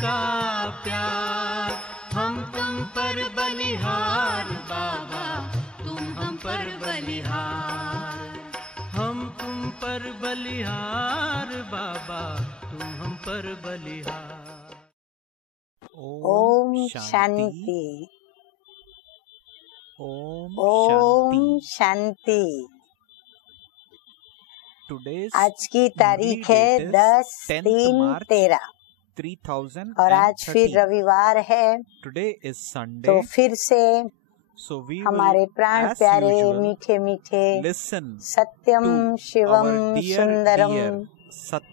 का प्यार। हम तुम पर बलिहार बाबा, तुम हम पर बलिहार। हम तुम पर बलिहार बाबा, तुम हम पर बलिहार। ओम शांति। ओम शांति। आज की तारीख है 10/3/13 और आज फिर रविवार है। तो फिर से हमारे प्राण प्यारे मीठे मीठे सत्यम शिवम सुंदरम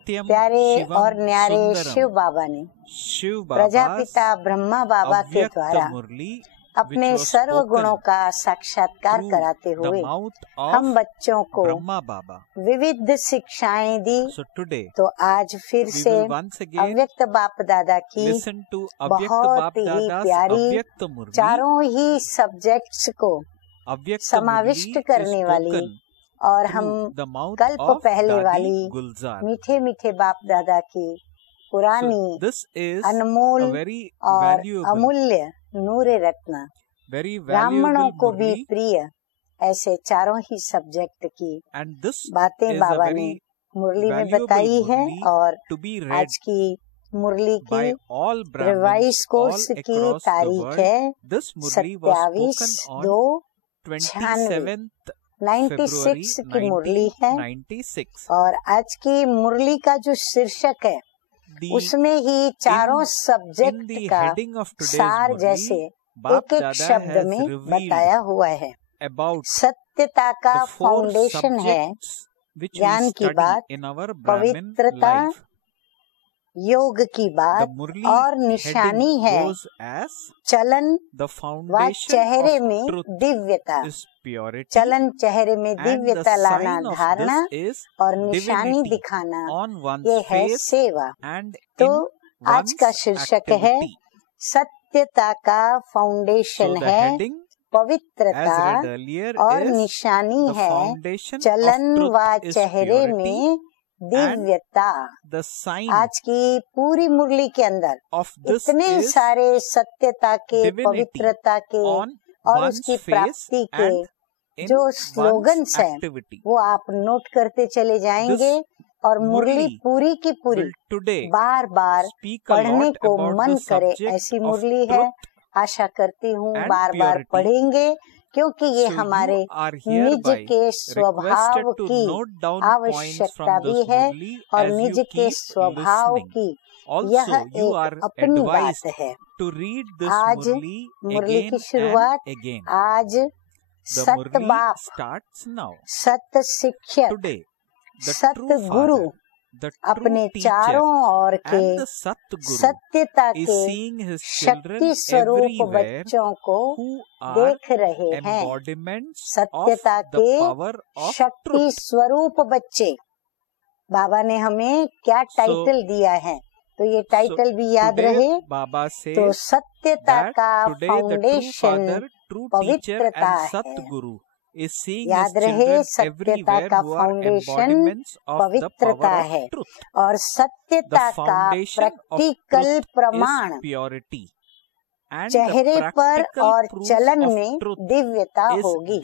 प्यारे और न्यारे शिव बाबा ने प्रजापिता ब्रह्मा बाबा के द्वारा अपने सर्व गुणों का साक्षात्कार कराते हुए हम बच्चों को विविध शिक्षाएं दी। तो आज फिर से अव्यक्त बाप दादा की बहुत ही प्यारी चारों ही सब्जेक्ट्स को समाविष्ट करने वाली और हम कल्प पहले वाली मीठे मीठे बाप दादा की पुरानी अनमोल और अमूल्य नूरे रत्न ब्राह्मणों को भी प्रिय ऐसे चारों ही सब्जेक्ट की बातें बाबा ने मुरली में बताई है। और आज की मुरली की रिवाइज कोर्स की तारीख है 27/2/96 की मुरली है। और आज की मुरली का जो शीर्षक है उसमें ही चारों सब्जेक्ट का सार जैसे एक एक शब्द में बताया हुआ है। सत्यता का फाउंडेशन है ज्ञान की बात, पवित्रता योग की बात और निशानी है चलन व चेहरे में दिव्यता। चलन चेहरे में दिव्यता लाना धारणा और निशानी दिखाना ये है सेवा। तो आज का शीर्षक है सत्यता का फाउंडेशन है पवित्रता और निशानी है चलन व चेहरे में दिव्यता। आज की पूरी मुरली के अंदर इतने सारे सत्यता के, पवित्रता के और उसकी प्राप्ति के जो स्लोगन्स हैं वो आप नोट करते चले जाएंगे और मुरली पूरी की पूरी बार बार पढ़ने को मन करे ऐसी मुरली है। आशा करती हूँ बार बार पढ़ेंगे क्योंकि ये हमारे निज के स्वभाव की आवश्यकता भी है और निज के स्वभाव की यह एक अपनी बात है। आज मुरली की शुरुआत आज सत बाप, सत शिक्षक, सत गुरु अपने चारों ओर के सत्यता के शक्ति स्वरूप बच्चों को देख रहे हैं। सत्यता के शक्ति स्वरूप बच्चे बाबा ने हमें क्या टाइटल दिया है तो ये टाइटल भी याद रहे। तो सत्यता का फाउंडेशन पवित्रता है। याद रहे सत्यता का फाउंडेशन पवित्रता है और सत्यता का प्रैक्टिकल प्रमाण चेहरे पर और चलन में दिव्यता होगी।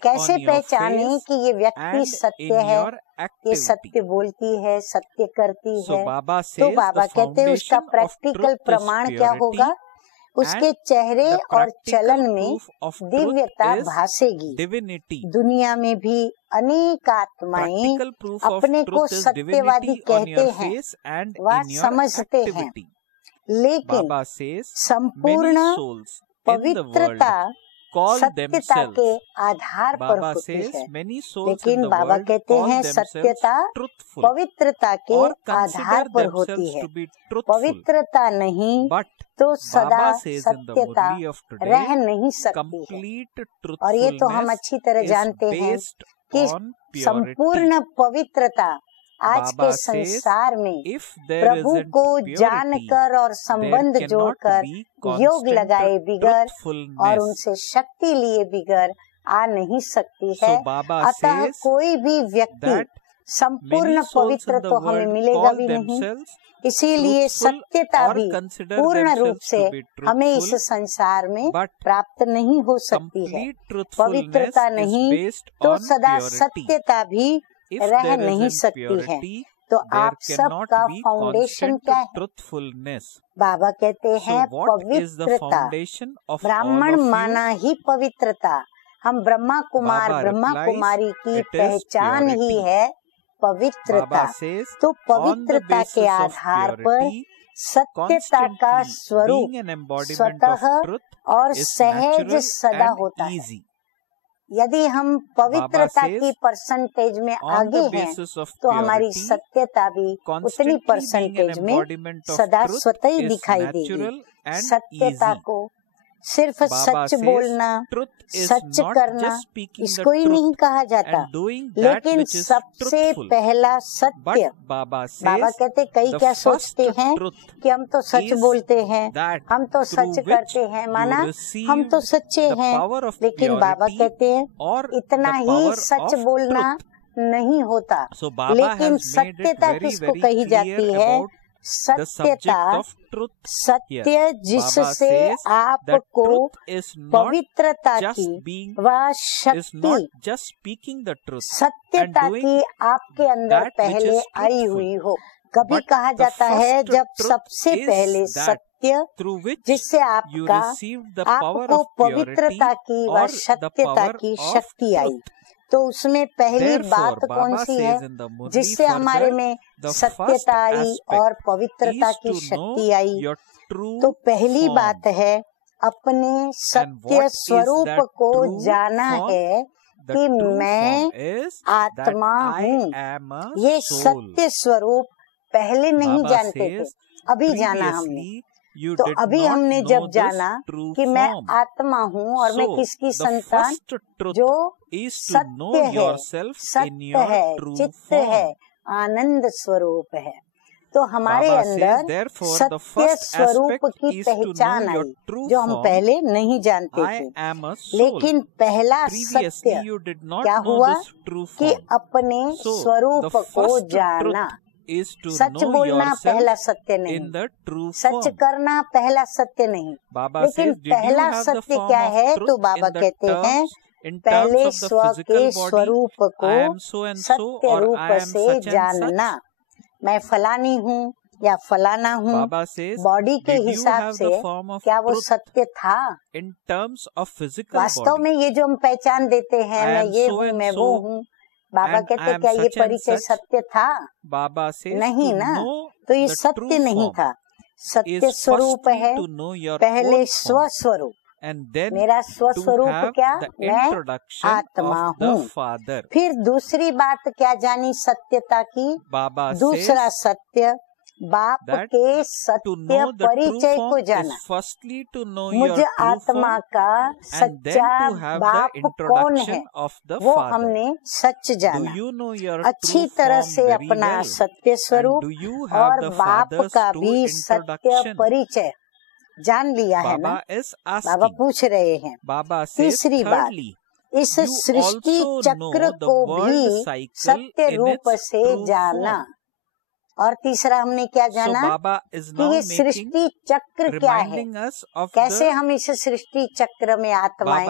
कैसे पहचाने कि ये व्यक्ति सत्य है, ये सत्य बोलती है, सत्य करती है। तो बाबा कहते हैं उसका प्रैक्टिकल प्रमाण क्या होगा, उसके चेहरे और चलन में दिव्यता भासेगी। दुनिया में भी अनेक आत्माएं अपने को सत्यवादी कहते हैं व समझते हैं, लेकिन संपूर्ण पवित्रता सत्यता के आधार पर होती है। लेकिन बाबा कहते हैं सत्यता पवित्रता के आधार पर होती है। पवित्रता नहीं तो सदा सत्यता रह नहीं सकती है। और ये तो हम अच्छी तरह जानते हैं कि संपूर्ण पवित्रता आज के संसार में प्रभु को जानकर और संबंध जोड़कर योग लगाए बिगर और उनसे शक्ति लिए बिगर आ नहीं सकती है। अतः कोई भी व्यक्ति संपूर्ण पवित्र तो हमें मिलेगा भी नहीं। इसीलिए सत्यता भी पूर्ण रूप से हमें इस संसार में प्राप्त नहीं हो सकती है। पवित्रता नहीं तो सदा सत्यता भी रह नहीं सकती है। तो आप सबका फाउंडेशन क्या है? बाबा कहते हैं पवित्रता। ब्राह्मण माना ही पवित्रता। हम ब्रह्मा कुमार ब्रह्मा कुमारी की पहचान ही है पवित्रता। तो पवित्रता के आधार पर सत्यता का स्वरूप स्वतः और सहज सदा होता है। यदि हम पवित्रता की परसेंटेज में आगे हैं तो हमारी सत्यता भी उतनी परसेंटेज में सदा स्वतः ही दिखाई देगी। सत्यता को सिर्फ सच बोलना, सच करना, इसको ही नहीं कहा जाता, लेकिन सबसे पहला सत्य। बाबा कहते कई क्या सोचते हैं कि हम तो सच बोलते हैं, हम तो सच करते हैं, माना हम तो सच्चे हैं। लेकिन बाबा कहते हैं इतना ही सच बोलना नहीं होता। लेकिन सत्यता किसको कही जाती है? सत्यता, सत्य जिससे आपको पवित्रता की व शक्ति सत्यता की आपके अंदर पहले आई हुई हो। कभी कहा जाता है जब सबसे पहले सत्य जिससे आपको पवित्रता की व सत्यता की शक्ति आई, तो उसमें पहली बात कौन सी है जिससे हमारे में सत्यता आई और पवित्रता की शक्ति आई? तो पहली बात है अपने सत्य स्वरूप को जाना है कि मैं आत्मा हूँ। ये सत्य स्वरूप पहले नहीं जानते थे, अभी जाना हमने। तो अभी हमने जब जाना कि मैं आत्मा हूँ और मैं किसकी संतान, जो सत्य है, सत्य है, चित्त है, आनंद स्वरूप है, तो हमारे अंदर सत्य स्वरूप की पहचान आई जो हम पहले नहीं जानते थे। लेकिन पहला सत्य क्या हुआ कि अपने स्वरूप को जाना। सच बोलना पहला सत्य नहीं, सच करना पहला सत्य नहीं, लेकिन पहला सत्य क्या है? तो बाबा कहते हैं पहले स्व के स्वरूप को सत्य रूप से जानना। मैं फलानी हूँ या फलाना हूँ, बॉडी के हिसाब से क्या वो सत्य था? वास्तव में ये जो हम पहचान देते हैं, मैं ये हूँ, मैं वो हूँ, बाबा कहते क्या ये परिचय सत्य था? नहीं ना, तो ये सत्य नहीं था। सत्य स्वरूप है पहले स्वस्वरूप। मेरा स्वस्वरूप क्या? मैं आत्मा हूँ। फिर दूसरी बात क्या जानी सत्यता की? दूसरा सत्य बाप के सत्य परिचय को जाना। मुझ आत्मा का सच्चा बाप कौन है वो हमने सच जाना। अच्छी तरह से अपना सत्य स्वरूप और बाप का भी सत्य परिचय जान लिया है ना? बाबा पूछ रहे हैं। तीसरी बात, इस सृष्टि चक्र को भी सत्य रूप से जाना। और तीसरा हमने क्या जाना कि ये सृष्टि चक्र क्या है, कैसे हम इस सृष्टि चक्र में आत्माएं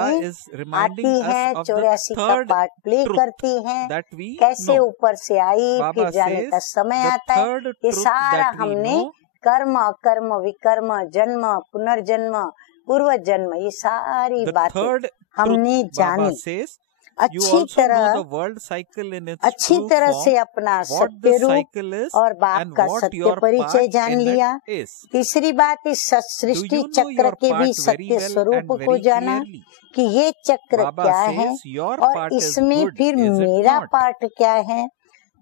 आती हैं, 84 का पार्ट प्ले करती हैं, कैसे ऊपर से आई फिर जाने का समय आता है। ये सारा हमने कर्म अकर्म विकर्म जन्म पुनर्जन्म पूर्व जन्म ये सारी बातें हमने जानी। अच्छी तरह से अपना सत्य रूप और बाप का सत्य परिचय जान लिया। तीसरी बात, इस सृष्टि चक्र के भी सत्य स्वरूप को जाना कि ये चक्र क्या है और इसमें फिर मेरा पार्ट क्या है।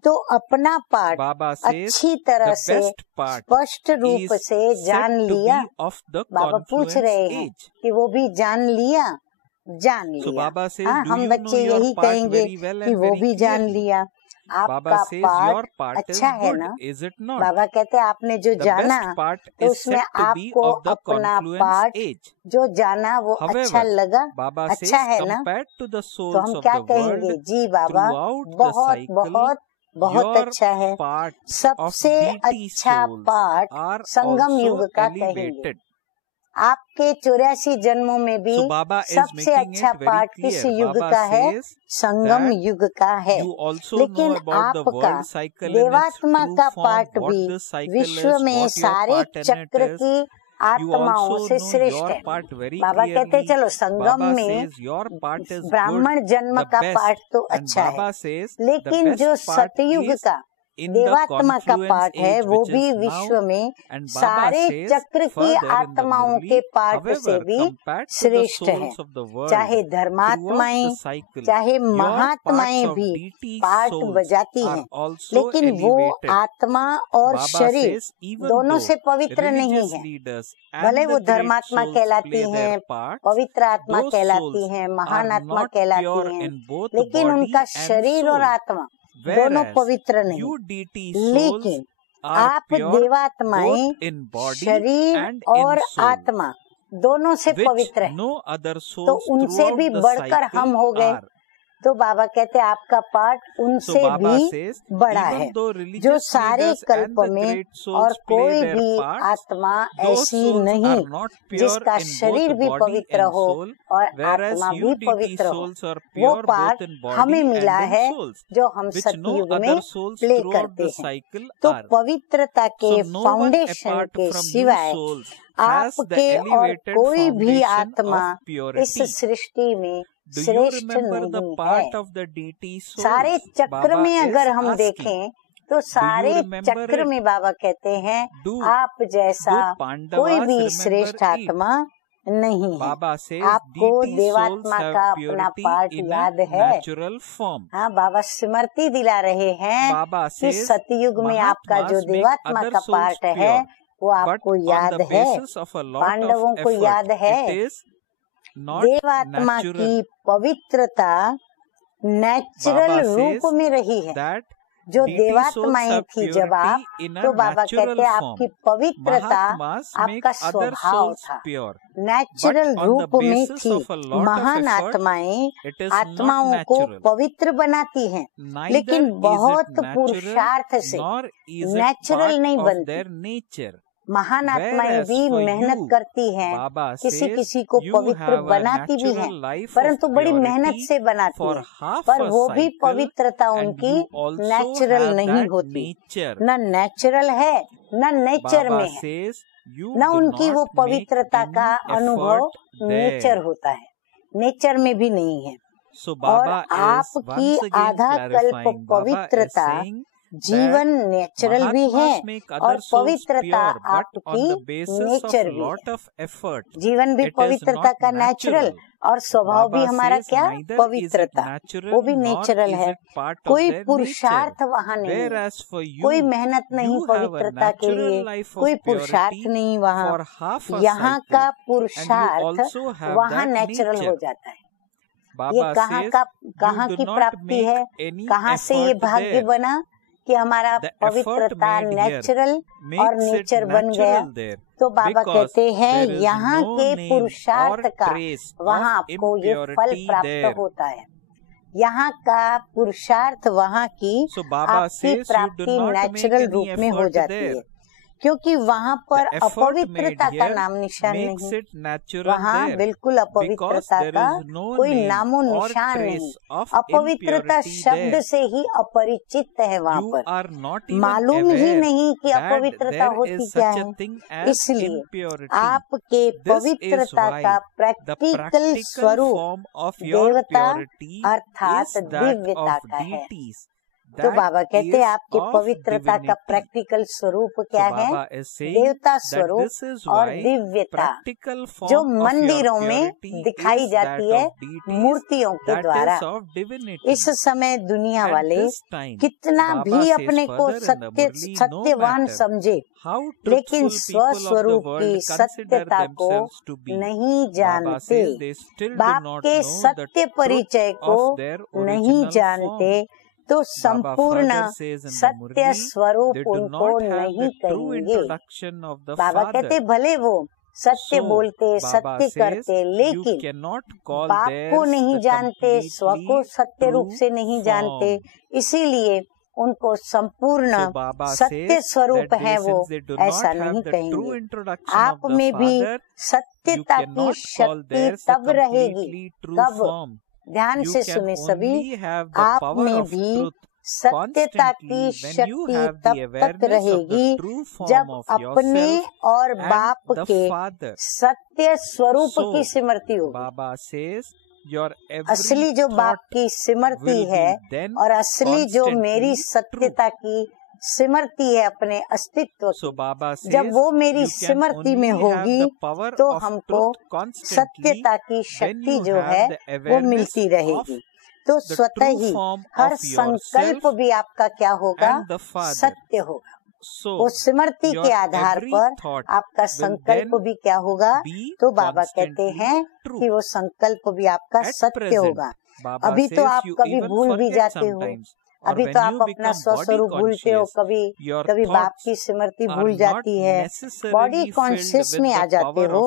तो अपना पार्ट अच्छी तरह से स्पष्ट रूप से जान लिया। बाबा पूछ रहे हैं कि वो भी जान लिया? जान लिया। हाँ, हम बच्चे यही कहेंगे कि वो भी जान लिया। आपका पार्ट अच्छा है ना? बाबा कहते हैं आपने जो जाना तो उसमें आपको अपना पार्ट जो जाना वो अच्छा लगा, अच्छा है ना? तो हम क्या कहेंगे? जी बाबा, बहुत बहुत बहुत अच्छा है। सबसे अच्छा पाठ संगम युग का कहेंगे। आपके 84 जन्मों में भी सबसे अच्छा पाठ किस युग का है? संगम युग का है। लेकिन आपका देवात्मा का पाठ भी विश्व में सारे चक्र की आत्माओं से श्रेष्ठ है। बाबा कहते हैं चलो संगम में ब्राह्मण जन्म का पाठ तो अच्छा है, लेकिन जो सतयुग का देवात्मा का पाठ है वो भी विश्व में सारे चक्र की आत्माओं के पाठ से भी श्रेष्ठ है। चाहे धर्मात्माएं चाहे महात्माएं भी पाठ बजाती हैं, लेकिन वो आत्मा और शरीर दोनों से पवित्र नहीं है। भले वो धर्मात्मा कहलाती हैं, पवित्र आत्मा कहलाती हैं, महान आत्मा कहलाती हैं, लेकिन उनका शरीर और आत्मा दोनों पवित्र नहीं। लेकिन आप देवात्माएं शरीर और आत्मा दोनों से पवित्र है, तो उनसे भी बढ़कर हम हो गए। तो बाबा कहते हैं आपका पाठ उनसे भी बड़ा है। जो सारे कल्प में और कोई भी आत्मा ऐसी नहीं जिसका शरीर भी पवित्र हो और आत्मा भी पवित्र हो। वो पाठ हमें मिला है जो हम सतयुग में प्ले करते हैं। तो पवित्रता के फाउंडेशन के सिवाय आपके और कोई भी आत्मा इस सृष्टि में श्रेष्ठ नहीं है। सारे चक्र में अगर हम देखें तो सारे चक्र में बाबा कहते हैं आप जैसा कोई भी श्रेष्ठ आत्मा नहीं है। आपको देवात्मा का अपना पाठ याद है? हाँ, बाबा स्मृति दिला रहे हैं कि सतयुग में आपका जो देवात्मा का पाठ है वो आपको याद है, पांडवों को याद है। देवात्मा की पवित्रता नेचुरल रूप में रही है। जो देवात्माएं थी जब आप, तो बाबा कहते हैं आपकी पवित्रता आपका स्वभाव था, नेचुरल रूप में थी। महान आत्माएं आत्माओं को पवित्र बनाती हैं, लेकिन बहुत पुरुषार्थ से नेचुरल नहीं बनती। महान आत्माएं भी मेहनत करती हैं, किसी किसी को पवित्र बनाती भी हैं, परंतु बड़ी मेहनत से बनाती हैं, पर वो भी पवित्रता उनकी नेचुरल नहीं होती। न नेचुरल है न नेचर में है, न उनकी वो पवित्रता का अनुभव नेचर होता है, नेचर में भी नहीं है। और आपकी आधा कल्प पवित्रता जीवन नेचुरल भी है और पवित्रता आपकी नेचर भी है। जीवन भी पवित्रता का नेचुरल और स्वभाव भी हमारा क्या पवित्रता, वो भी नेचुरल है। कोई पुरुषार्थ वहाँ नहीं है, कोई मेहनत नहीं पवित्रता के लिए, कोई पुरुषार्थ नहीं वहाँ। यहाँ का पुरुषार्थ वहाँ नेचुरल हो जाता है। ये कहाँ की प्राप्ति है, कहाँ से ये भाग्य बना कि हमारा पवित्रता नेचुरल और नेचर बन गया। तो बाबा कहते हैं यहाँ के पुरुषार्थ का वहाँ आपको ये फल प्राप्त होता है। यहाँ का पुरुषार्थ वहाँ की आपकी प्राप्ति नेचुरल रूप में हो जाती है, क्योंकि वहाँ पर अपवित्रता का नाम निशान नहीं। वहाँ बिल्कुल अपवित्रता का कोई नामो निशान नहीं। अपवित्रता शब्द से ही अपरिचित है, वहाँ पर मालूम ही नहीं कि अपवित्रता होती क्या है। इसलिए आपके पवित्रता का प्रैक्टिकल स्वरूप देवता अर्थात दिव्यता का है। तो बाबा कहते हैं आपके पवित्रता का प्रैक्टिकल स्वरूप क्या है? देवता स्वरूप और दिव्यता, जो मंदिरों में दिखाई जाती है मूर्तियों के द्वारा। इस समय दुनिया वाले कितना भी अपने को सत्यवान समझे, लेकिन स्वस्वरूप की सत्यता को नहीं जानते, बाप के सत्य परिचय को नहीं जानते, तो संपूर्ण सत्य स्वरूप उनको नहीं कहेंगे। बाबा कहते भले वो सत्य बोलते सत्य करते, लेकिन बाप को नहीं जानते, स्व को सत्य रूप से नहीं जानते, इसीलिए उनको संपूर्ण सत्य स्वरूप है वो ऐसा नहीं कहेंगे। आप में भी सत्यता की शक्ति तब रहेगी, कब, ध्यान से सुने सभी, आप में भी सत्यता की शक्ति तब तक रहेगी जब अपने और बाप के सत्य स्वरूप की स्मृति होगी। असली जो बाप की स्मृति है और असली जो मेरी सत्यता की स्मृति है अपने अस्तित्व की, जब वो मेरी स्मृति में होगी तो हमको सत्यता की शक्ति जो है वो मिलती रहेगी। तो स्वतः ही हर संकल्प भी आपका क्या होगा, सत्य होगा। वो स्मृति के आधार पर आपका संकल्प भी क्या होगा, तो बाबा कहते हैं कि वो संकल्प भी आपका सत्य होगा। अभी तो आप कभी भूल भी जाते हो, अभी तो आप अपना स्वस्वरूप भूलते हो, कभी बाप की स्मृति भूल जाती है, बॉडी कॉन्शियस में आ जाते हो।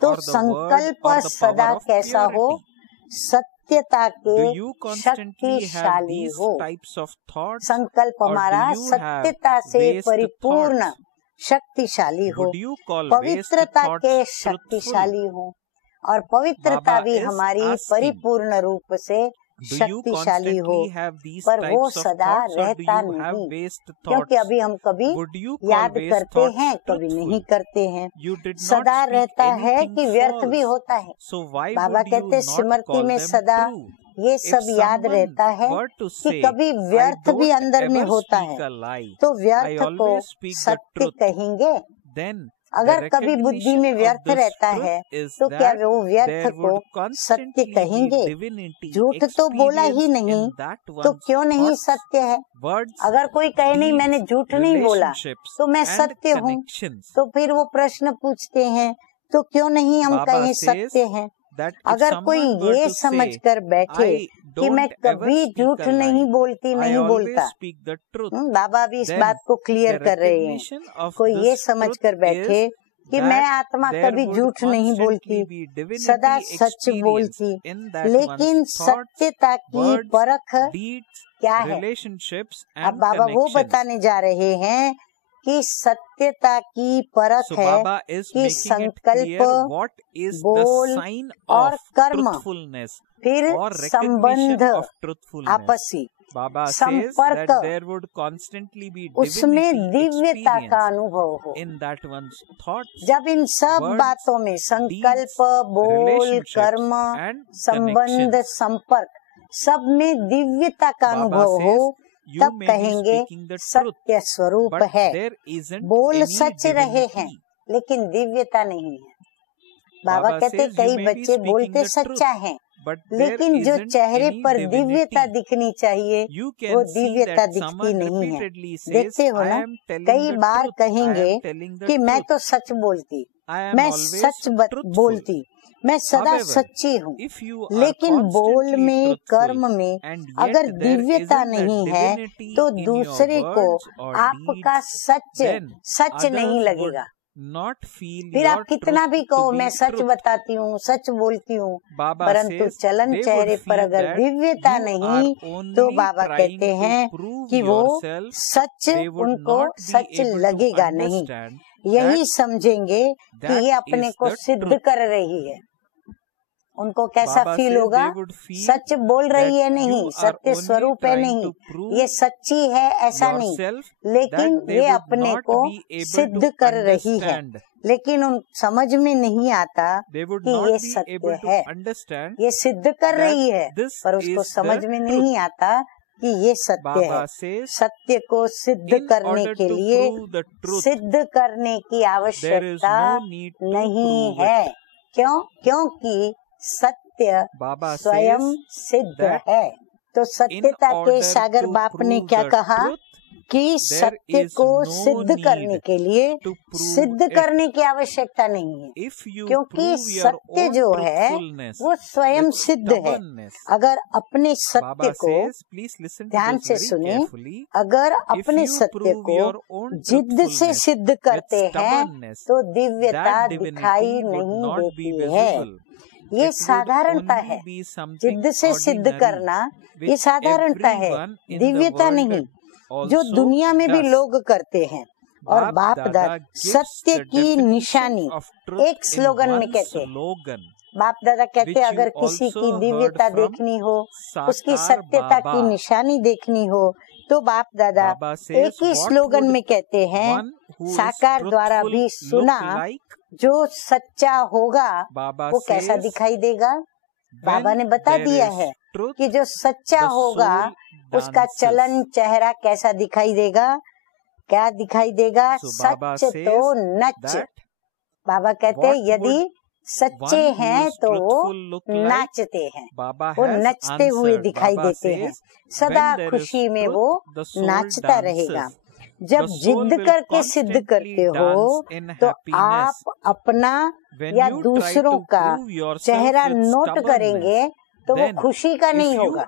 तो संकल्प सदा कैसा हो, सत्यता के शक्तिशाली हो। संकल्प हमारा सत्यता से परिपूर्ण शक्तिशाली हो, पवित्रता के शक्तिशाली हो, और पवित्रता भी हमारी परिपूर्ण रूप से शक्तिशाली हो। पर वो सदा रहता नहीं, क्योंकि अभी हम कभी याद करते हैं, कभी नहीं करते हैं। सदा रहता है कि व्यर्थ भी होता है। बाबा कहते स्मृति में सदा ये सब याद रहता है कि कभी व्यर्थ भी अंदर में होता है, तो व्यर्थ को सत्य कहेंगे। अगर कभी बुद्धि में व्यर्थ रहता है तो क्या वो व्यर्थ को सत्य कहेंगे? झूठ तो बोला ही नहीं तो क्यों नहीं सत्य है? अगर कोई कहे नहीं मैंने झूठ नहीं बोला तो मैं सत्य हूँ, तो फिर वो प्रश्न पूछते हैं तो क्यों नहीं हम कहें सत्य है? अगर कोई ये समझ कर बैठे कि मैं कभी झूठ नहीं बोलती, नहीं बोलता, बाबा भी इस बात को क्लियर कर रहे हैं। कोई ये समझ कर बैठे कि मैं आत्मा कभी झूठ नहीं बोलती, सदा सच बोलती, लेकिन सत्यता की परख क्या है? अब बाबा वो बताने जा रहे हैं कि सत्यता की परख है कि संकल्प, बोल और कर्म, फिर संबंध, आपसी संपर्क, उसमें दिव्यता का अनुभव हो। जब इन सब बातों में संकल्प, बोल, कर्म, संबंध, संपर्क, सब में दिव्यता का अनुभव हो, तब कहेंगे सत्य स्वरूप है। बोल सच रहे हैं लेकिन दिव्यता नहीं है। बाबा कहते कई बच्चे बोलते सच्चा है, लेकिन जो चेहरे पर दिव्यता दिखनी चाहिए वो दिव्यता दिखती नहीं है। देखते हो ना, कई बार कहेंगे कि मैं तो सच बोलती, मैं सच बोलती, मैं सदा सच्ची हूँ, लेकिन बोल में, कर्म में अगर दिव्यता नहीं है तो दूसरे को आपका सच नहीं लगेगा। फिर आप कितना भी कहो मैं सच बताती हूँ, सच बोलती हूँ, परंतु चलन चेहरे पर अगर दिव्यता नहीं तो बाबा कहते हैं कि वो सच, उनको सच लगेगा नहीं। यही समझेंगे कि ये अपने को सिद्ध कर रही है। उनको कैसा फील होगा? सच बोल रही है नहीं, सत्य स्वरूप है नहीं, ये सच्ची है ऐसा नहीं, लेकिन ये अपने को सिद्ध कर रही है। लेकिन उन समझ में नहीं आता कि ये सत्य है, ये सिद्ध कर रही है, पर उसको समझ में नहीं आता कि ये सत्य है। सत्य को सिद्ध करने के लिए सिद्ध करने की आवश्यकता नहीं है। क्यों? क्योंकि सत्य स्वयं सिद्ध है। तो सत्यता के सागर बाप ने क्या कहा कि सत्य को सिद्ध करने के लिए सिद्ध करने की आवश्यकता नहीं है, क्योंकि सत्य जो है वो स्वयं सिद्ध है। अगर अपने सत्य को, ध्यान से सुने, अगर अपने सत्य को जिद से सिद्ध करते हैं तो दिव्यता दिखाई नहीं देती है। ये साधारणता है, जिद से सिद्ध करना ये साधारणता है, दिव्यता नहीं। जो दुनिया में भी लोग करते हैं। और बाप दादा सत्य की निशानी एक स्लोगन में कहते हैं। बाप दादा कहते हैं अगर किसी की दिव्यता देखनी हो, उसकी सत्यता की निशानी देखनी हो, तो बाप दादा एक ही स्लोगन में कहते हैं, साकार द्वारा भी सुना, जो सच्चा होगा वो कैसा दिखाई देगा। बाबा ने बता दिया है कि जो सच्चा होगा उसका चलन चेहरा कैसा दिखाई देगा। क्या दिखाई देगा? सच तो नच। बाबा कहते हैं यदि सच्चे हैं तो वो नाचते हैं, वो नचते हुए दिखाई देते हैं, सदा खुशी में वो नाचता रहेगा। जब जिद करके सिद्ध करते हो तो आप अपना या दूसरों का चेहरा नोट करेंगे तो वो खुशी का नहीं होगा।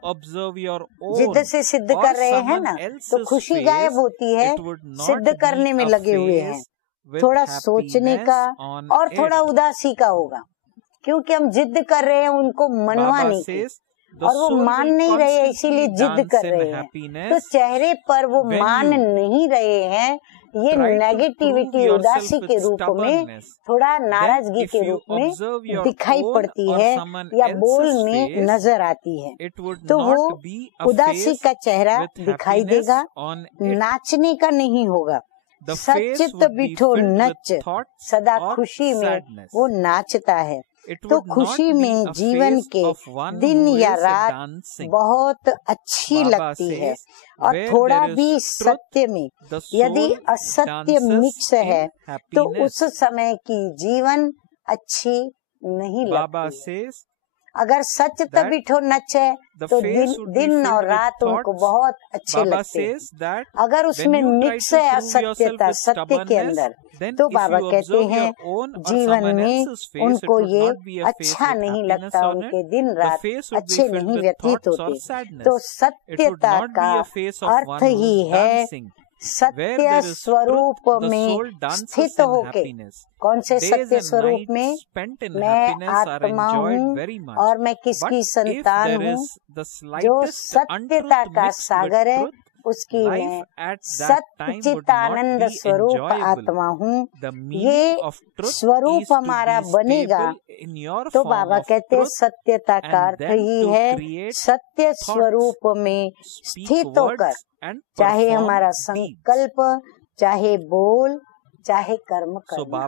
जिद से सिद्ध कर रहे हैं ना, तो खुशी गायब होती है, सिद्ध करने में लगे हुए हैं। थोड़ा सोचने का और थोड़ा उदासी का होगा, क्योंकि हम जिद कर रहे हैं उनको मनवाने की, और वो मान नहीं रहे इसीलिए जिद कर रहे हैं। तो चेहरे पर वो मान नहीं रहे हैं, ये नेगेटिविटी उदासी के रूप में, थोड़ा नाराजगी के रूप में दिखाई पड़ती है या बोल में नजर आती है। तो वो उदासी का चेहरा दिखाई देगा, नाचने का नहीं होगा। सचित बिठो नच, सदा खुशी में वो नाचता है। तो खुशी में जीवन के दिन या रात बहुत अच्छी लगती है, और थोड़ा भी सत्य में यदि असत्य मिक्स है तो उस समय की जीवन अच्छी नहीं लगती। अगर सच तबिठो नच है तो दिन और रात उनको बहुत अच्छे लगते हैं। अगर उसमें मिक्स है असत्यता सत्य के अंदर, तो बाबा कहते हैं जीवन में उनको ये अच्छा नहीं लगता, उनके दिन रात अच्छे नहीं व्यतीत होते। तो सत्यता का अर्थ ही है सत्य स्वरूप में स्थित होके। कौन से सत्य स्वरूप में? मैं आत्मा हूँ और मैं किसकी संतान हूँ? जो सत्यता का सागर है उसकी मैं सच्चिदानंद स्वरूप आत्मा हूँ। ये स्वरूप हमारा बनेगा तो बाबा कहते हैं सत्यता का अर्थ ही है सत्य स्वरूप में स्थित होकर, चाहे हमारा संकल्प, चाहे बोल, चाहे कर्म करना,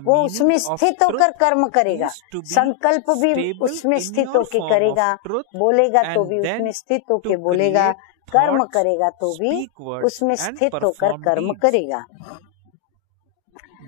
वो उसमें स्थित होकर कर्म करेगा। संकल्प भी उसमें स्थित होकर करेगा, बोलेगा तो भी उसमें स्थित होकर बोलेगा, कर्म करेगा तो भी उसमें स्थित होकर कर्म करेगा।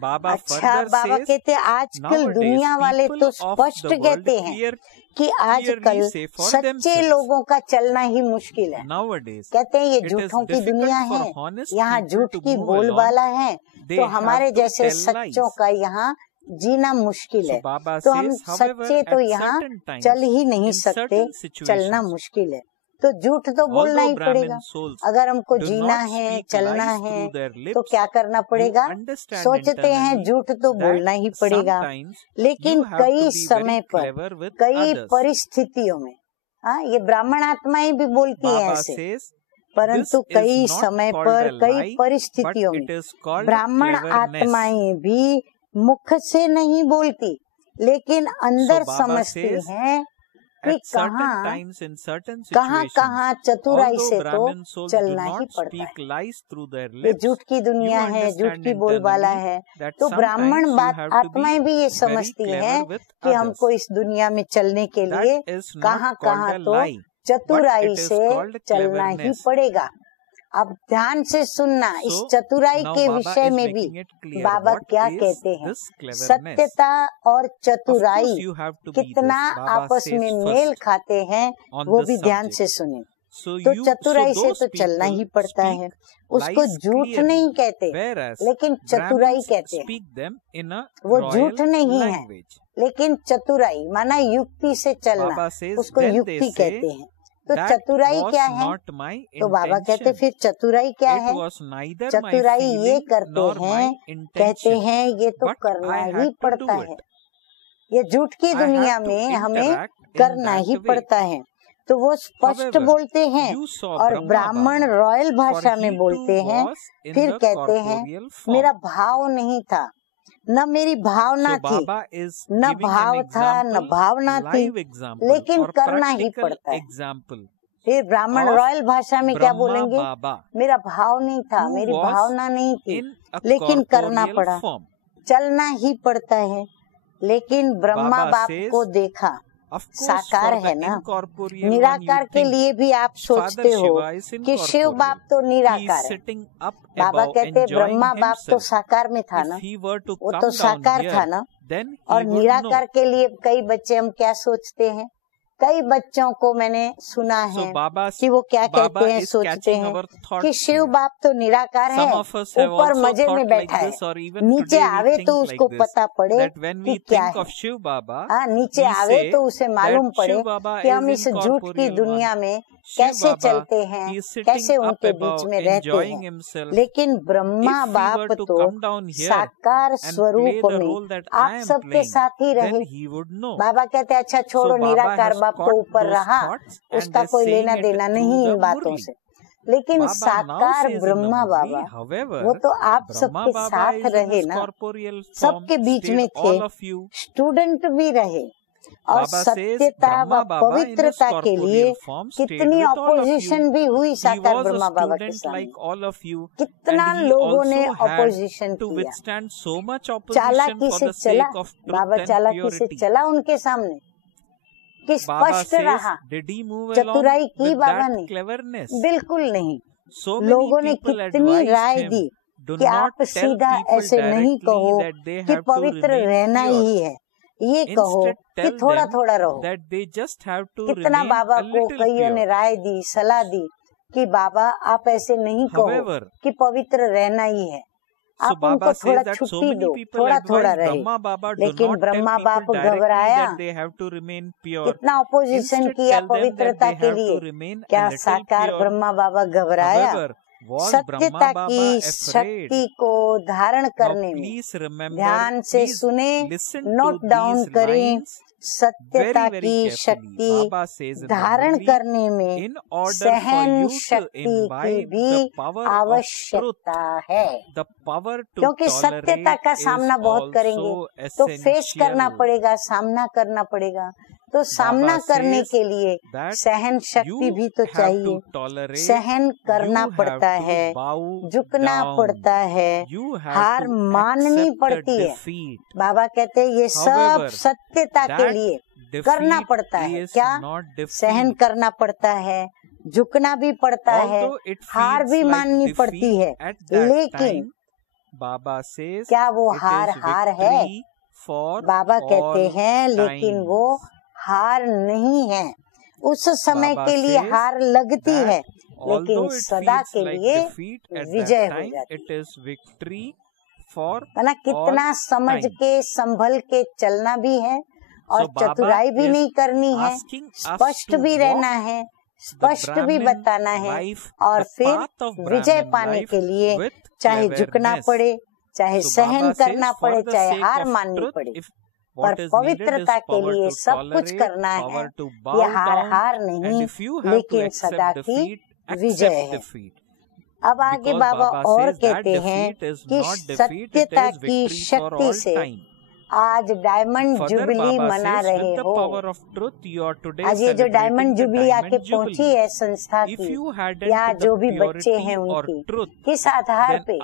अच्छा, बाबा कहते हैं आजकल दुनिया वाले तो स्पष्ट कहते हैं कि आजकल सच्चे लोगों का चलना ही मुश्किल है। कहते हैं ये झूठों की दुनिया है, यहाँ झूठ की बोलबाला है, तो हमारे जैसे सच्चों का यहाँ जीना मुश्किल है। तो हम सच्चे तो यहाँ चल ही नहीं सकते, चलना मुश्किल है। तो झूठ तो बोलना ही पड़ेगा। अगर हमको जीना है, चलना है, तो क्या करना पड़ेगा? सोचते हैं झूठ तो बोलना ही पड़ेगा, लेकिन कई समय पर, कई परिस्थितियों में, ये ब्राह्मण आत्माएं भी बोलती है ऐसे, परंतु कई समय पर, कई परिस्थितियों में ब्राह्मण आत्माएं भी मुख से नहीं बोलती, लेकिन अंदर समझती हैं कि कहाँ चतुराई से तो चलना ही पड़ता है। ये झूठ की दुनिया है, झूठ की बोलबाला है। तो ब्राह्मण आत्माएं भी ये समझती है कि हमको इस दुनिया में चलने के लिए कहाँ तो चतुराई से चलना ही पड़ेगा। अब ध्यान से सुनना, इस चतुराई के विषय में भी बाबा क्या कहते हैं। सत्यता और चतुराई कितना आपस में मेल खाते हैं वो भी ध्यान से सुने। तो चतुराई से तो चलना ही पड़ता है, उसको झूठ नहीं कहते लेकिन चतुराई कहते हैं। वो झूठ नहीं है लेकिन चतुराई माना युक्ति से चलना, उसको युक्ति कहते हैं। तो चतुराई क्या है? तो बाबा कहते फिर चतुराई क्या है? चतुराई ये करते हैं, कहते हैं ये तो करना ही पड़ता है। ये झूठ की दुनिया में हमें करना ही पड़ता है। तो वो स्पष्ट बोलते हैं, और ब्राह्मण रॉयल भाषा में बोलते हैं, फिर कहते हैं मेरा भाव नहीं था, न मेरी भावना थी, न भाव था न भावना थी, लेकिन करना ही पड़ता है। फिर ब्राह्मण रॉयल भाषा में क्या बोलेंगे, मेरा भाव नहीं था, मेरी भावना नहीं थी, लेकिन करना पड़ा, चलना ही पड़ता है। लेकिन ब्रह्मा बाप को देखा, साकार है ना, निराकार के लिए भी आप सोचते हो कि शिव बाप तो निराकार है। बाबा कहते ब्रह्मा बाप तो साकार में था ना, वो तो साकार था ना। और निराकार के लिए कई बच्चे हम क्या सोचते हैं, कई बच्चों को मैंने सुना है कि वो क्या कहते हैं, सोचते हैं कि शिव बाप तो निराकार है, ऊपर मजे में बैठा है, नीचे आवे तो उसको पता पड़े कि क्या है। नीचे आवे तो उसे मालूम पड़े कि हम इस झूठ की दुनिया में कैसे चलते हैं, कैसे उनके बीच में रहते हैं। लेकिन ब्रह्मा बाप तो साकार स्वरूप में आप सबके साथ ही रहे। बाबा कहते अच्छा छोड़ो, निराकार बाप तो ऊपर रहा, उसका कोई लेना देना नहीं इन बातों से। लेकिन साकार ब्रह्मा बाबा वो तो आप सबके साथ रहे ना, सबके बीच में थे, स्टूडेंट भी रहे। और सत्यता व पवित्रता के लिए कितनी ऑपोजिशन भी हुई साकार ब्रह्मा बाबा के सामने, कितना लोगों ने ऑपोजिशन किया, चालाकी से चला बाबा, चालाकी से चला उनके सामने कि स्पष्ट रहा, चतुराई की बाबा ने बिल्कुल नहीं। लोगों ने कितनी राय दी कि आप सीधा ऐसे नहीं कहो कि पवित्र रहना ही है, ये कहो कि थोड़ा थोड़ा रहो। कितना बाबा को कईयों ने राय दी, सलाह दी कि बाबा आप ऐसे नहीं कहो कि पवित्र रहना ही है, आप उनको थोड़ा छुट्टी दो, थोड़ा थोड़ा रहे। लेकिन ब्रह्मा बाप घबराया, कितना ऑपोजिशन किया पवित्रता के लिए। क्या साकार ब्रह्मा बाबा घबराया? सत्यता की शक्ति को धारण करने में, ध्यान से सुने, नोट डाउन करें, सत्यता की शक्ति धारण करने में सहन शक्ति की भी आवश्यकता है, क्योंकि सत्यता का सामना बहुत करेंगे तो फेस करना पड़ेगा, सामना करना पड़ेगा। तो सामना करने के लिए सहन शक्ति भी तो चाहिए, सहन करना पड़ता है, झुकना पड़ता है, हार माननी पड़ती है। बाबा कहते हैं ये सब सत्यता के लिए करना पड़ता है। क्या? सहन करना पड़ता है, झुकना भी पड़ता है, हार भी माननी पड़ती है। लेकिन क्या वो हार है? बाबा कहते हैं लेकिन वो हार नहीं है। उस समय के लिए हार लगती है, लेकिन सदा के लिए विजय हो जाती है ना। कितना समझ के संभल के चलना भी है, और चतुराई भी नहीं करनी है, स्पष्ट भी रहना है, स्पष्ट भी बताना है। और फिर विजय पाने के लिए चाहे झुकना पड़े, चाहे सहन करना पड़े, चाहे हार माननी पड़े, और पवित्रता के लिए सब कुछ करना है। ये हार नहीं, लेकिन सदा की विजय है। अब आगे बाबा और कहते हैं कि सत्यता की शक्ति से आज डायमंड जुबली मना रहे हो। आज ये जो डायमंड जुबली आके पहुंची है संस्था की, या जो भी बच्चे हैं उनकी, किस आधार पे?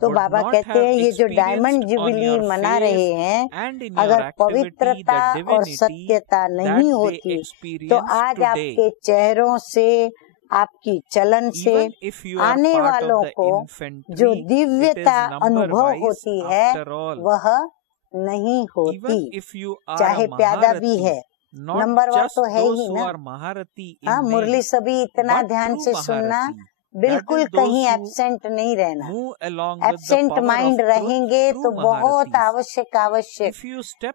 तो बाबा कहते हैं ये जो डायमंड जुबली मना रहे हैं, अगर पवित्रता और सत्यता नहीं होती तो आज आपके चेहरों से, आपकी चलन से आने वालों को जो दिव्यता अनुभव होती है वह नहीं होती। चाहे प्यादा भी है, नंबरवार तो है ही ना। हाँ, मुरली सभी इतना ध्यान से सुनना, बिल्कुल कहीं एब्सेंट नहीं रहना। एब्सेंट माइंड रहेंगे तो बहुत आवश्यक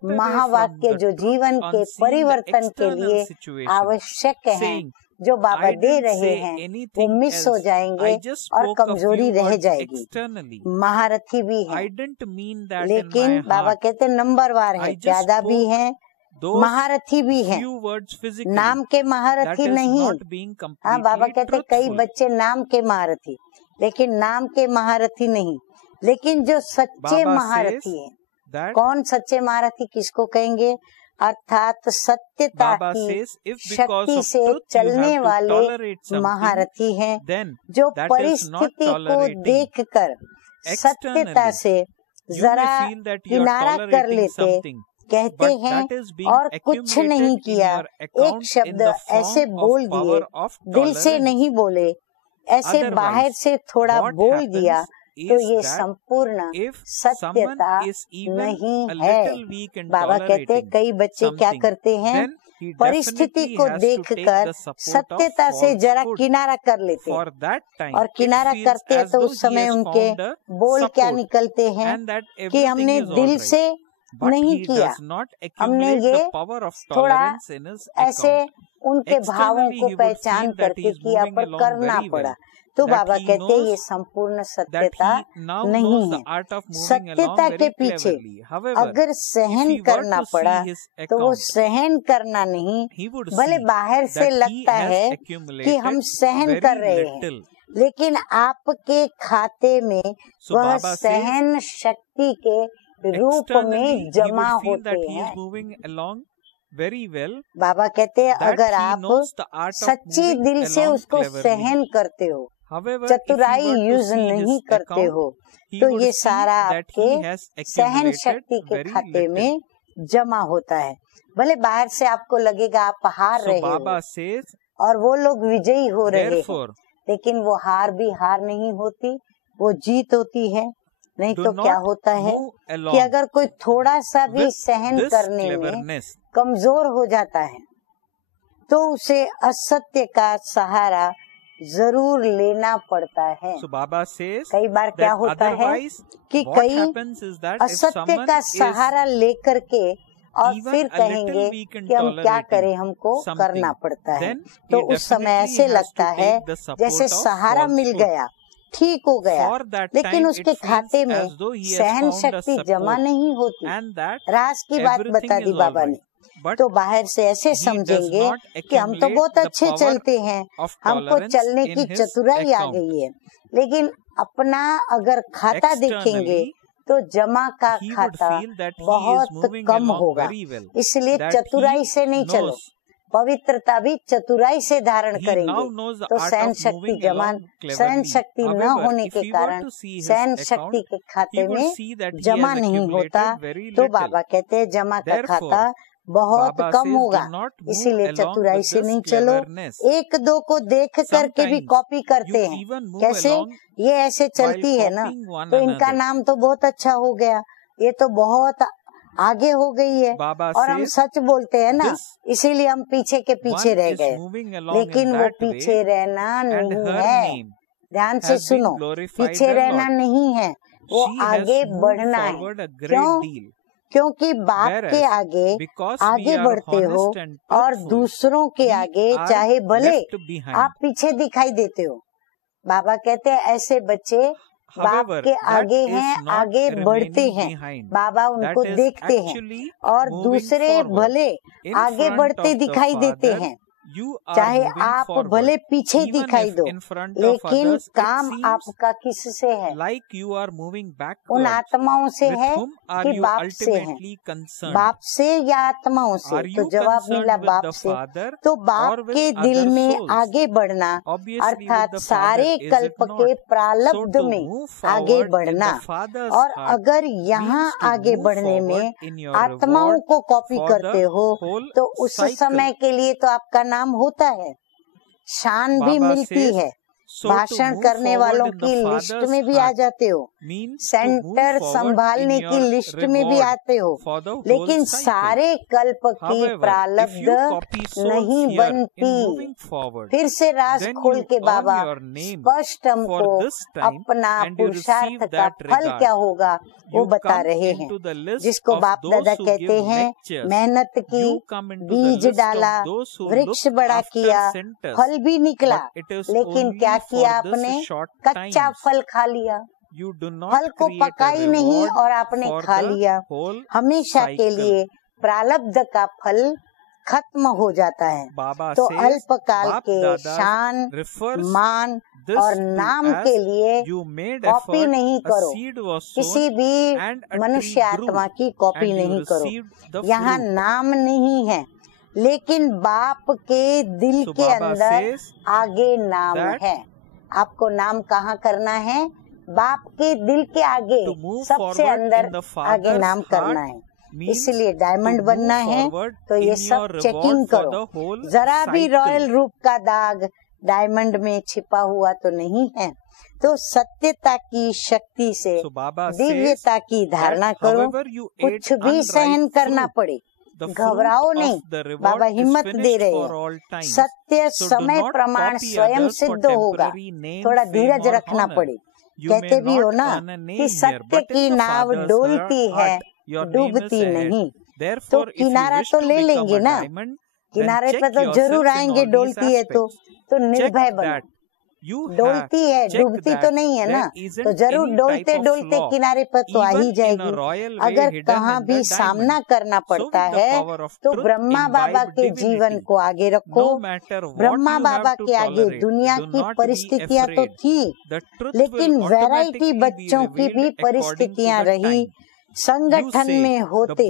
महावाक्य जो जीवन के परिवर्तन के लिए आवश्यक है, जो बाबा दे रहे हैं, वो मिस हो जाएंगे और कमजोरी रह जाएगी। महारथी भी है, लेकिन बाबा कहते नंबरवार है, ज्यादा भी है, महारथी भी हैं, नाम के महारथी नहीं। हाँ, बाबा कहते कई बच्चे नाम के महारथी, लेकिन नाम के महारथी नहीं। लेकिन जो सच्चे महारथी हैं, कौन सच्चे महारथी किसको कहेंगे? अर्थात सत्यता की शक्ति से चलने वाले महारथी हैं, जो परिस्थिति को देखकर सत्यता से जरा किनारा कर लेते, कहते हैं और कुछ नहीं किया, एक शब्द ऐसे बोल दिए, दिल से नहीं बोले, ऐसे बाहर से थोड़ा बोल दिया, तो ये संपूर्ण सत्यता नहीं है। बाबा कहते कई बच्चे क्या करते हैं, परिस्थिति को देखकर सत्यता से जरा किनारा कर लेते हैं, और किनारा करते हैं तो उस समय उनके बोल क्या निकलते हैं कि हमने दिल से नहीं किया, हमने ये थोड़ा ऐसे उनके भावों को पहचान करके किया, पर करना पड़ा। तो बाबा कहते ये संपूर्ण सत्यता नहीं है। सत्यता के पीछे अगर सहन करना पड़ा तो वो सहन करना नहीं, भले बाहर से लगता है कि हम सहन कर रहे हैं, लेकिन आपके खाते में वह सहन शक्ति के रूप में जमा होते हैं। बाबा कहते हैं अगर आप सच्ची दिल से उसको सहन करते हो, चतुराई यूज नहीं करते हो, तो ये सारा आपके सहन शक्ति के खाते में जमा होता है। भले बाहर से आपको लगेगा आप हार रहे हो और वो लोग विजयी हो रहे हैं, लेकिन वो हार भी हार नहीं होती, वो जीत होती है। नहीं तो क्या होता है कि अगर कोई थोड़ा सा भी सहन करने में कमजोर हो जाता है, तो उसे असत्य का सहारा जरूर लेना पड़ता है। कई बार क्या होता है कि कई असत्य का सहारा लेकर के और फिर कहेंगे कि हम क्या करें, हमको करना पड़ता है। तो उस समय ऐसे लगता है जैसे सहारा मिल गया, ठीक हो गया, लेकिन उसके खाते में सहन शक्ति जमा नहीं होती। राज की बात बता दी बाबा ने। तो बाहर से ऐसे समझेंगे कि हम तो बहुत अच्छे चलते हैं, हमको चलने की चतुराई आ गई है, लेकिन अपना अगर खाता देखेंगे तो जमा का खाता बहुत कम होगा। इसलिए चतुराई से नहीं चलो, पवित्रता भी चतुराई से धारण करेंगे तो सहन शक्ति जमा, सहन शक्ति न होने के कारण सहन शक्ति के खाते में जमा नहीं होता। तो बाबा कहते हैं जमा का खाता बहुत कम होगा, इसीलिए चतुराई से नहीं चलो। एक दो को देख करके भी कॉपी करते हैं, कैसे ये ऐसे चलती है ना, तो इनका नाम तो बहुत अच्छा हो गया, ये तो बहुत आगे हो गई है, और हम सच बोलते हैं ना, इसीलिए हम पीछे के पीछे रह गए। लेकिन वो पीछे रहना नहीं है, ध्यान से सुनो, पीछे रहना नहीं है, वो आगे बढ़ना है। क्यों? क्योंकि बाप के आगे बढ़ते हो और दूसरों के आगे चाहे भले आप पीछे दिखाई देते हो। बाबा कहते हैं ऐसे बच्चे बाप के आगे हैं, आगे बढ़ते हैं, बाबा उनको देखते हैं और दूसरे भले आगे बढ़ते दिखाई देते हैं, चाहे आप भले पीछे दिखाई दो, लेकिन काम आपका किससे है? उन आत्माओं से है कि बाप से है? बाप से या आत्माओं से? तो जवाब मिला बाप से। तो बाप के दिल में आगे बढ़ना अर्थात सारे कल्प के प्रारब्ध में आगे बढ़ना, और अगर यहाँ आगे बढ़ने में आत्माओं को कॉपी करते हो तो उस समय के लिए तो आपका नाम होता है, शान भी मिलती है, भाषण करने वालों की लिस्ट में भी आ जाते हो, सेंटर संभालने की लिस्ट में भी आते हो, लेकिन सारे कल्प की प्रारब्ध नहीं बनती। फिर से राज खोल के बाबा स्पष्ट हमको अपना पुरुषार्थ का फल क्या होगा वो बता रहे हैं, जिसको बाप दादा कहते हैं मेहनत की, बीज डाला, वृक्ष बड़ा किया, फल भी निकला, लेकिन क्या किया आपने? कच्चा फल खा लिया, फल को पका ही नहीं और आपने खा लिया। हमेशा के लिए प्रारब्ध का फल खत्म हो जाता है, तो अल्पकाल के शान, मान और नाम के लिए कॉपी नहीं करो, किसी भी मनुष्य आत्मा की कॉपी नहीं करो। यहाँ नाम नहीं है, लेकिन बाप के दिल के अंदर आगे नाम है। आपको नाम कहाँ करना है? बाप के दिल के आगे, सबसे अंदर आगे नाम करना है। इसलिए डायमंड बनना है तो ये सब चेकिंग करो। जरा भी रॉयल रूप का दाग डायमंड में छिपा हुआ तो नहीं है। तो सत्यता की शक्ति से दिव्यता की धारणा करो। कुछ भी सहन करना पड़े, घबराओ नहीं, बाबा हिम्मत दे रहे हैं। सत्य समय प्रमाण स्वयं सिद्ध होगा, थोड़ा धीरज रखना पड़े। कहते भी हो ना कि सत्य की नाव डोलती है, डूबती नहीं। तो किनारा तो ले लेंगे ना, किनारे पर तो जरूर आएंगे। डोलती है तो निर्भय बनो। डोलती है, डूबती तो नहीं है ना, तो जरूर डोलते डोलते किनारे पर तो आ ही जाएगी। अगर कहाँ भी सामना करना पड़ता है तो ब्रह्मा बाबा के जीवन को आगे रखो। ब्रह्मा बाबा के आगे दुनिया की परिस्थितियाँ तो थी, लेकिन वैरायटी बच्चों की भी परिस्थितियाँ रही। संगठन में होते,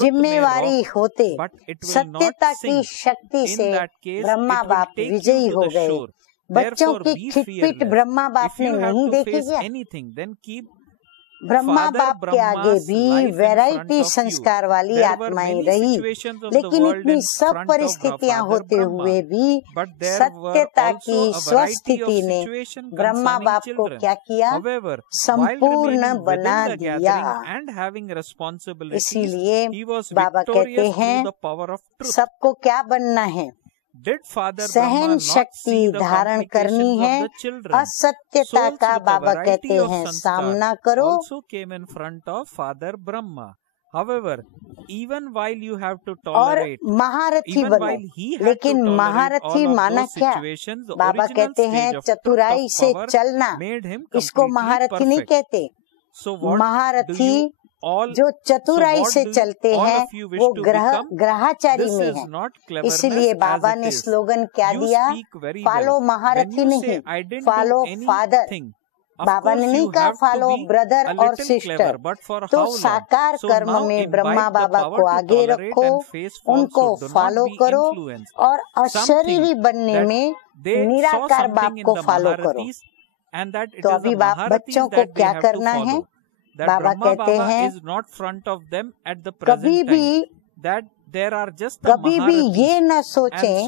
जिम्मेवारी होते, सत्यता की शक्ति से ब्रह्मा बाप विजयी हो गए। बच्चों की खिटपिट ब्रह्मा बाप ने नहीं देखी क्या? ब्रह्मा बाप के आगे भी वैरायटी संस्कार वाली आत्माएं रही, लेकिन इतनी सब परिस्थितियां होते हुए भी सत्यता की स्वस्थिति ने ब्रह्मा बाप को क्या किया? संपूर्ण बना दिया। इसीलिए बाबा कहते हैं सबको क्या बनना है? सहन शक्ति धारण करनी है। असत्यता का बाबा कहते हैं सामना करो। और महारथी बनो। लेकिन महारथी माना क्या? बाबा कहते हैं चतुराई से चलना, इसको महारथी नहीं कहते। महारथी जो चतुराई से चलते हैं वो ग्रहाचारी में है। इसलिए बाबा ने स्लोगन क्या दिया? फॉलो महारथी नहीं, फॉलो फादर। बाबा ने नहीं कहा फॉलो ब्रदर और सिस्टर। तो साकार कर्म में ब्रह्मा बाबा को आगे रखो, उनको फॉलो करो, और अशरीरी बनने में निराकार बाप को फॉलो करो। तो अभी बाप बच्चों को क्या करना है? बाबा कहते हैं कभी भी ये न सोचें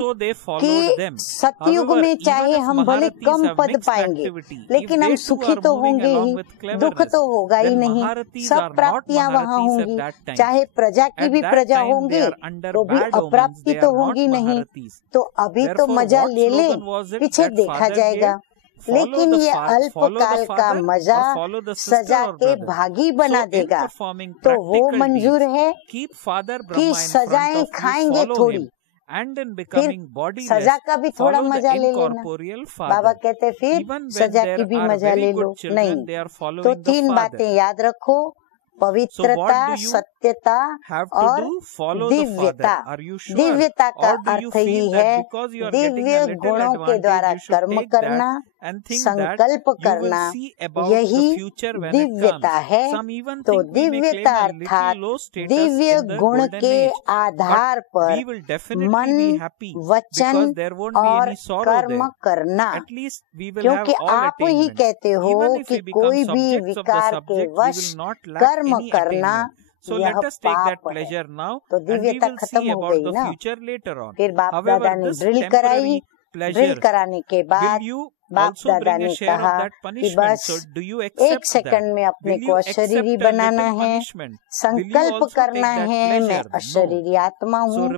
कि सतयुग में चाहे हम भले कम पद पाएंगे, लेकिन हम सुखी तो होंगे ही, दुख तो होगा ही नहीं। सब प्राप्तियां वहाँ होंगी, चाहे प्रजा की भी प्रजा होंगे तो भी अप्राप्ति तो होंगी नहीं। तो अभी तो मजा ले ले, पीछे देखा जाएगा। लेकिन ये अल्पकाल का मजा सजा के भागी बना देगा। तो वो मंजूर है कि सजाएं खाएंगे थोड़ी, फिर सजा का भी थोड़ा मजा ले लेना। बाबा कहते फिर सजा की भी मजा ले लो। नहीं, तो तीन बातें याद रखो: पवित्रता, सत्यता और दिव्यता। दिव्यता का अर्थ ही है दिव्य गुणों के द्वारा कर्म करना, संकल्प करना, यही दिव्यता है। तो दिव्यता अर्थात दिव्य गुण के आधार पर मन, वचन और कर्म करना। क्योंकि आप ही कहते हो कि कोई भी विकार के वश कर्म करना यह पाप है। तो दिव्यता खत्म हो गई ना। फिर बाप दादा ने ड्रिल कराई। ड्रिल कराने के बाद बाप दादा ने कहा कि बस 1 सेकंड में अपने को अशरीरी बनाना है, संकल्प करना है मैं अशरीरी आत्मा हूँ।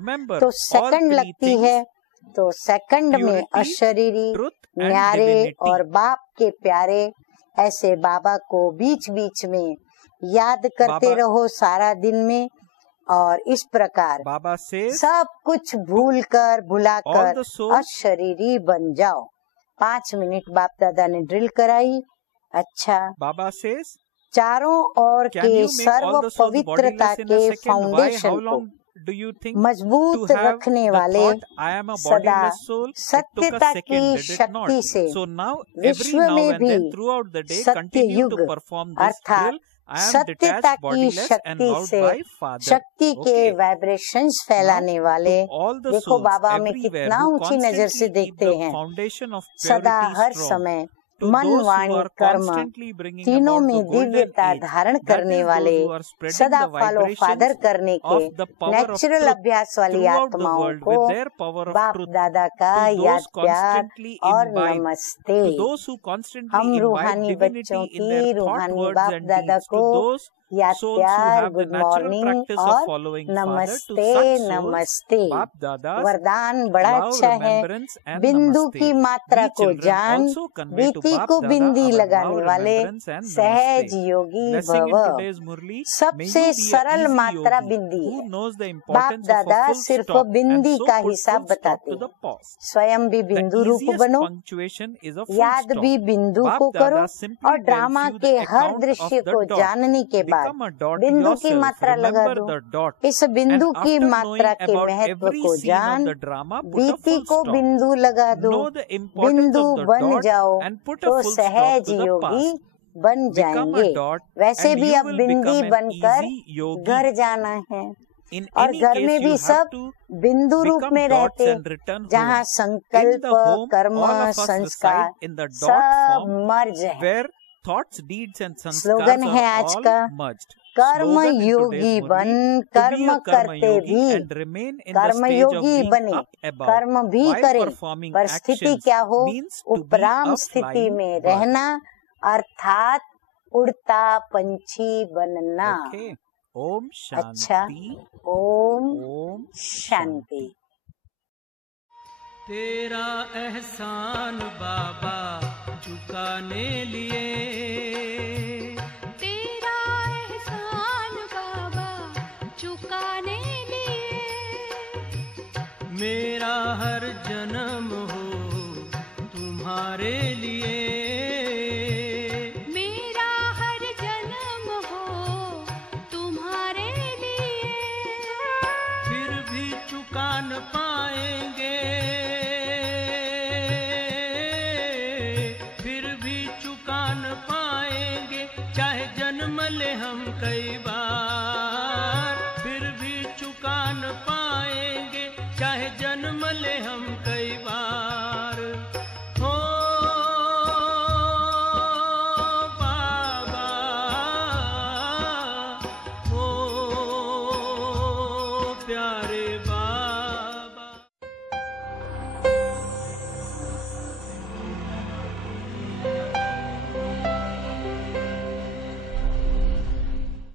तो सेकंड लगती है, तो सेकंड में अशरीरी, न्यारे और बाप के प्यारे, ऐसे बाबा को बीच बीच में याद करते रहो सारा दिन में। और इस प्रकार बाबा से सब कुछ भुलाकर अशरीरी बन जाओ। 5 मिनट बाप दादा ने ड्रिल कराई। अच्छा, बाबा से चारों ओर के सर्व पवित्रता के फाउंडेशन को मजबूत रखने वाले सदा सत्यता की शक्ति से विश्व में भी सत्य युग अर्थात सत्यता की शक्ति से शक्ति के वाइब्रेशंस फैलाने वाले, देखो बाबा हमें कितना ऊंची नजर से देखते हैं, सदा हर समय मन वाणी कर्म तीनों में दिव्यता धारण करने वाले, सदा फॉलो फादर करने के नेचुरल अभ्यास वाली आत्माओं को बाप दादा का याद प्यार और नमस्ते। हम रूहानी बच्चों की रूहानी बाप दादा को याद प्यार, गुड मॉर्निंग और नमस्ते नमस्ते। वरदान बड़ा अच्छा है। बिंदु की मात्रा को जान, बीती को बिंदी लगाने वाले सहज योगी भव। सबसे सरल मात्रा बिंदी है। बाप दादा सिर्फ बिंदी का हिसाब बताते हैं। स्वयं भी बिंदु रूप बनो, याद भी बिंदु को करो और ड्रामा के हर दृश्य को जानने के बाद बिंदु की मात्रा लगा दो। इस बिंदु की मात्रा के महत्व को जान, बीती को बिंदु लगा दो, बिंदु बन जाओ तो सहज योगी बन जाएंगे। वैसे भी अब बिंदी बनकर घर जाना है और घर में भी सब बिंदु रूप में रहते, जहाँ संकल्प कर्म संस्कार सब मर्ज है। स्लोगन है आज का, कर्म योगी बन कर्म करते भी, कर्म योगी बने कर्म भी करें, पर स्थिति क्या हो, उपराम स्थिति में रहना अर्थात उड़ता पंछी बनना। ओम शांति। अच्छा, ओम शांति। तेरा एहसान बाबा चुकाने लिए, तेरा एहसान बाबा चुकाने लिए, मेरा हर जन्म हो तुम्हारे लिए, मेरा हर जन्म हो तुम्हारे लिए, फिर भी चुका न पाएंगे, चाहे जन्म ले हम कई बार, फिर भी चुका न पाएंगे, चाहे जन्म ले हम